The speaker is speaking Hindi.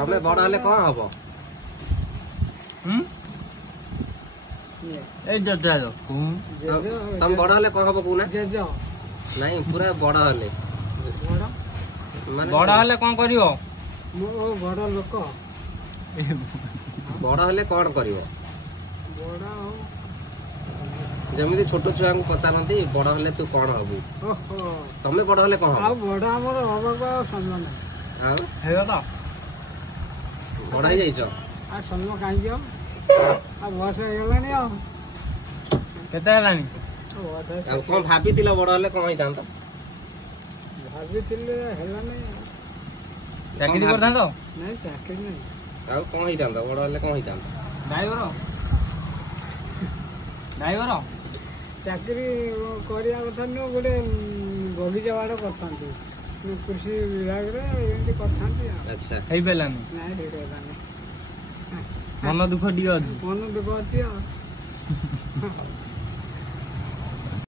तमे बड़ा हेले कौन हबो ए जजा लो तम बड़ा हेले कौन हबो कोना नहीं पूरा बड़ा हेले माने बड़ा हेले कौन करियो मो बड़ लोक बड़ा हेले कौन करिवो बड़ा जमिति छोटो छुआ को पचारंती बड़ा हेले तू कौन हबू ओहो तमे बड़ा हेले कौन आ हबो बड़ा हमर हबा समय नहीं आ हेगा तो बड़ा ही जाइछो आ समय काई जो आ बस गेलानी आ केते हलानी अब कौन भाबी तिला बड़ा हेले कौन हितांत भाभी थिले हेलानी चाकरी करथा तो नहीं चाकरी नहीं आ कौन हितांत बड़ा हेले कौन हितांत ड्राइवर चाकरी करिया कथा न गोटे बगीचा बाड़ करथांती कृषि विभाग रे एंती करथांती अच्छा हेई पेलानी नहीं हे रहलानी मन दुख डी अछि मन दुख अछि